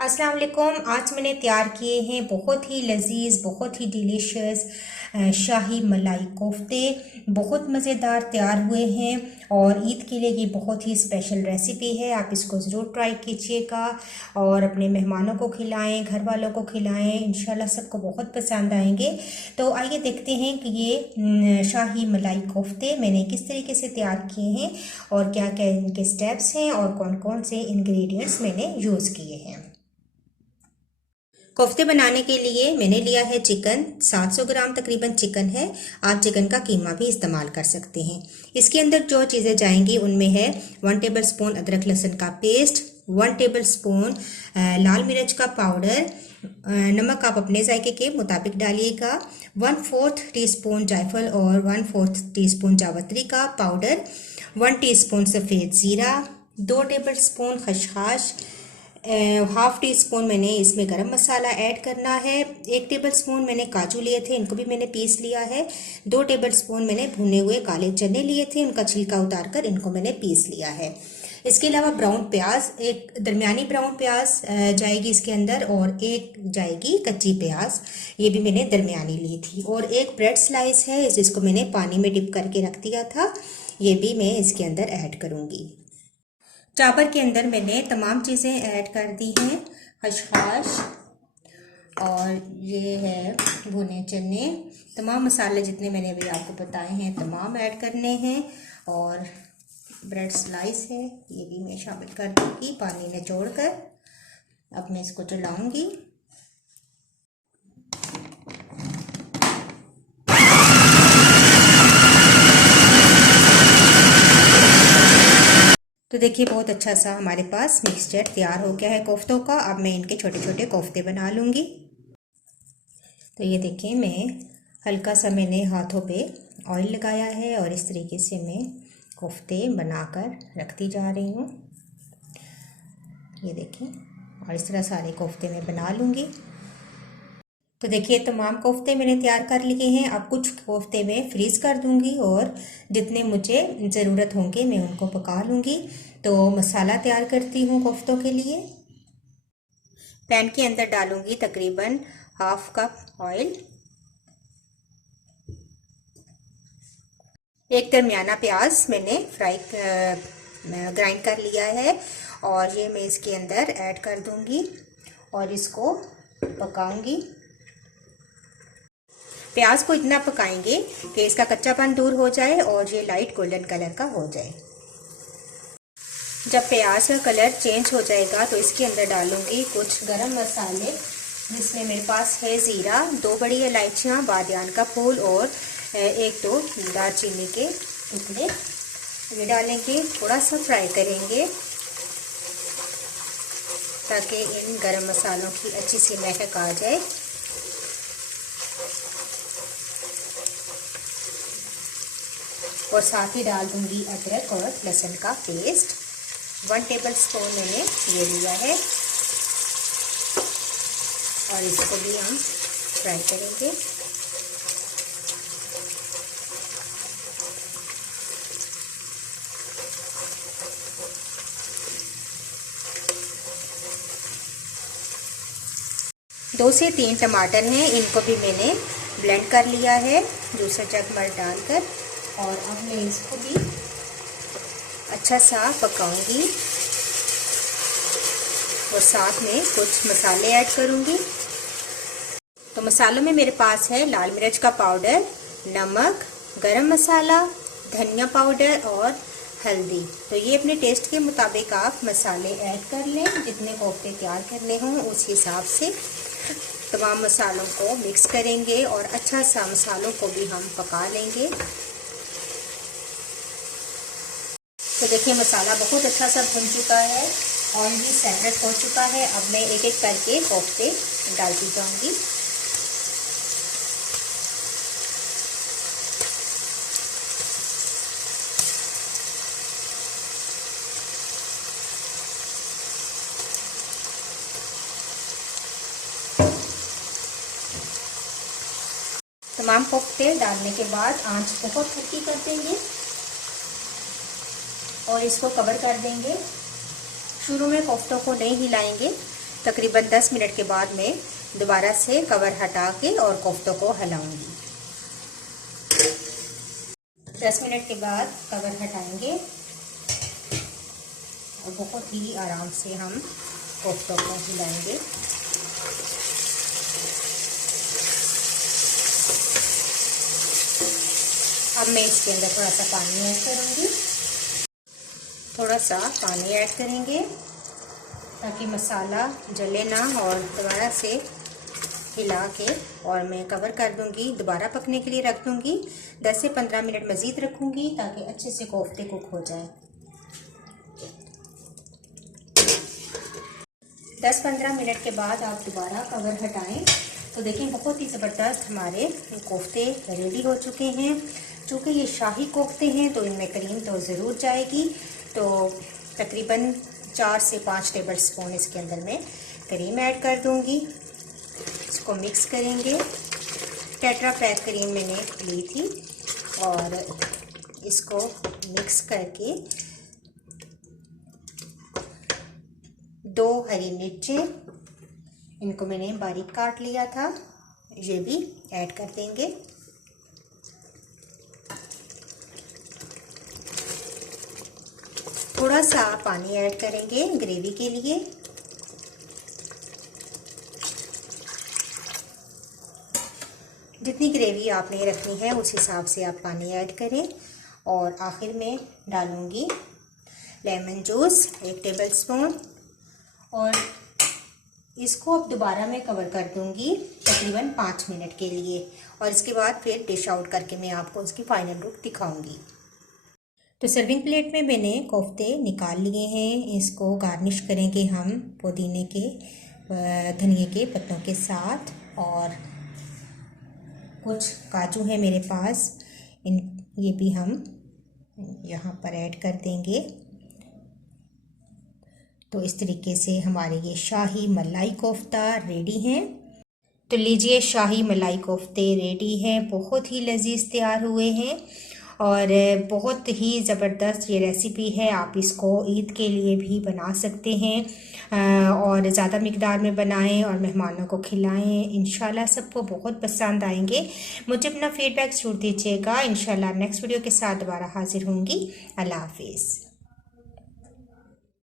अस्सलाम वालेकुम। आज मैंने तैयार किए हैं बहुत ही लजीज, बहुत ही डिलीशियस शाही मलाई कोफ्ते। बहुत मज़ेदार तैयार हुए हैं और ईद के लिए ये बहुत ही स्पेशल रेसिपी है। आप इसको ज़रूर ट्राई कीजिएगा और अपने मेहमानों को खिलाएं, घर वालों को खिलाएं। इंशाल्लाह सबको बहुत पसंद आएंगे। तो आइए देखते हैं कि ये शाही मलाई कोफ्ते मैंने किस तरीके से तैयार किए हैं और क्या क्या इनके स्टेप्स हैं और कौन कौन से इंग्रेडिएंट्स मैंने यूज़ किए हैं। कोफ्ते बनाने के लिए मैंने लिया है चिकन। 700 ग्राम तकरीबन चिकन है। आप चिकन का कीमा भी इस्तेमाल कर सकते हैं। इसके अंदर जो चीज़ें जाएंगी उनमें है 1 टेबल स्पून अदरक लहसुन का पेस्ट, 1 टेबल स्पून लाल मिर्च का पाउडर, नमक आप अपने जायके के मुताबिक डालिएगा, 1/4 टीस्पून जायफल और 1/4 टीस्पून जावित्री का पाउडर, 1 टीस्पून सफ़ेद ज़ीरा, 2 टेबल स्पून खसखस, हाफ टी स्पून मैंने इसमें गरम मसाला ऐड करना है। 1 टेबल स्पून मैंने काजू लिए थे, इनको भी मैंने पीस लिया है। 2 टेबल स्पून मैंने भुने हुए काले चने लिए थे, उनका छिलका उतार कर इनको मैंने पीस लिया है। इसके अलावा ब्राउन प्याज, एक दरमियानी ब्राउन प्याज जाएगी इसके अंदर और एक जाएगी कच्ची प्याज, ये भी मैंने दरमियानी ली थी। और एक ब्रेड स्लाइस है जिसको मैंने पानी में डिप करके रख दिया था, ये भी मैं इसके अंदर ऐड करूँगी। चापर के अंदर मैंने तमाम चीज़ें ऐड कर दी हैं। खसखस और ये है भुने चने, तमाम मसाले जितने मैंने अभी आपको बताए हैं तमाम ऐड करने हैं। और ब्रेड स्लाइस है, ये भी मैं शामिल कर दूँगी पानी निचोड़ कर। अब मैं इसको चलाऊँगी। तो देखिए बहुत अच्छा सा हमारे पास मिक्सचर तैयार हो गया है कोफ्तों का। अब मैं इनके छोटे छोटे कोफ्ते बना लूँगी। तो ये देखिए मैं हल्का सा मैंने हाथों पे ऑयल लगाया है और इस तरीके से मैं कोफ्ते बनाकर रखती जा रही हूँ। ये देखिए और इस तरह सारे कोफ्ते मैं बना लूँगी। तो देखिए तमाम कोफ्ते मैंने तैयार कर लिए हैं। अब कुछ कोफ्ते मैं फ्रीज़ कर दूंगी और जितने मुझे ज़रूरत होंगे मैं उनको पका लूँगी। तो मसाला तैयार करती हूँ कोफ्तों के लिए। पैन के अंदर डालूँगी तकरीबन हाफ कप ऑयल। एक दरमियाना प्याज मैंने ग्राइंड कर लिया है और ये मैं इसके अंदर ऐड कर दूँगी और इसको पकाऊँगी। प्याज को इतना पकाएंगे कि इसका कच्चापन दूर हो जाए और ये लाइट गोल्डन कलर का हो जाए। जब प्याज का कलर चेंज हो जाएगा तो इसके अंदर डालूंगी कुछ गरम मसाले, जिसमें मेरे पास है ज़ीरा, 2 बड़ी इलायचियाँ, बादियान का फूल और 1-2 दालचीनी के टुकड़े ये डालेंगे। थोड़ा सा फ्राई करेंगे ताकि इन गरम मसालों की अच्छी सी महक आ जाए। और साथ ही डाल दूंगी अदरक और लहसुन का पेस्ट। 1 टेबल स्पून मैंने ये लिया है और इसको भी हम फ्राई करेंगे। दो से 3 टमाटर हैं, इनको भी मैंने ब्लेंड कर लिया है जूसर जग में डालकर। और अब मैं इसको भी अच्छा सा पकाऊंगी और साथ में कुछ मसाले ऐड करूंगी। तो मसालों में मेरे पास है लाल मिर्च का पाउडर, नमक, गरम मसाला, धनिया पाउडर और हल्दी। तो ये अपने टेस्ट के मुताबिक आप मसाले ऐड कर लें, जितने कोफ्ते तैयार करने हों उस हिसाब से। तमाम मसालों को मिक्स करेंगे और अच्छा सा मसालों को भी हम पका लेंगे। तो देखिए मसाला बहुत अच्छा सा भुन चुका है, ऑयल भी सेपरेट हो चुका है। अब मैं एक एक करके कोफ्ते डालती जाऊंगी। तमाम कोफ्ते डालने के बाद आंच बहुत हल्की कर देंगे और इसको कवर कर देंगे। शुरू में कोफ्तों को नहीं हिलाएंगे, तकरीबन 10 मिनट के बाद मैं दोबारा से कवर हटा के और कोफ्तों को हिलाऊंगी। 10 मिनट के बाद कवर हटाएंगे और बहुत ही आराम से हम कोफ्तों को हिलाएंगे। अब मैं इसके अंदर थोड़ा सा पानी ऐड करूँगी। थोड़ा सा पानी ऐड करेंगे ताकि मसाला जले ना, और दोबारा से हिला के और मैं कवर कर दूंगी। दोबारा पकने के लिए रख दूंगी। 10 से 15 मिनट मज़ीद रखूंगी ताकि अच्छे से कोफ्ते कुक हो जाए। 10-15 मिनट के बाद आप दोबारा कवर हटाएं तो देखें बहुत ही ज़बरदस्त हमारे कोफ्ते रेडी हो चुके हैं। चूँकि ये शाही कोफ्ते हैं तो इनमें क्रीम तो ज़रूर जाएगी, तो तकरीबन 4 से 5 टेबल स्पून इसके अंदर मैं क्रीम ऐड कर दूंगी। इसको मिक्स करेंगे। टेट्रा पैक क्रीम मैंने ली थी और इसको मिक्स करके 2 हरी मिर्चें, इनको मैंने बारीक काट लिया था, ये भी ऐड कर देंगे। थोड़ा सा पानी ऐड करेंगे ग्रेवी के लिए। जितनी ग्रेवी आपने रखनी है उस हिसाब से आप पानी ऐड करें। और आखिर में डालूंगी लेमन जूस 1 टेबल स्पून, और इसको अब दोबारा मैं कवर कर दूंगी तकरीबन 5 मिनट के लिए, और इसके बाद फिर डिश आउट करके मैं आपको इसकी फाइनल लुक दिखाऊंगी। तो सर्विंग प्लेट में मैंने कोफ्ते निकाल लिए हैं। इसको गार्निश करेंगे हम पुदीने के धनिए के पत्तों के साथ, और कुछ काजू है मेरे पास, ये भी हम यहाँ पर ऐड कर देंगे। तो इस तरीके से हमारे ये शाही मलाई कोफ्ता रेडी हैं। तो लीजिए, शाही मलाई कोफ्ते रेडी हैं, बहुत ही लजीज तैयार हुए हैं और बहुत ही ज़बरदस्त ये रेसिपी है। आप इसको ईद के लिए भी बना सकते हैं और ज़्यादा मिकदार में बनाएं और मेहमानों को खिलाएं। इंशाल्लाह सबको बहुत पसंद आएंगे। मुझे अपना फीडबैक ज़रूर दीजिएगा। इंशाल्लाह नेक्स्ट वीडियो के साथ दोबारा हाजिर होंगी। अल्लाह हाफिज़।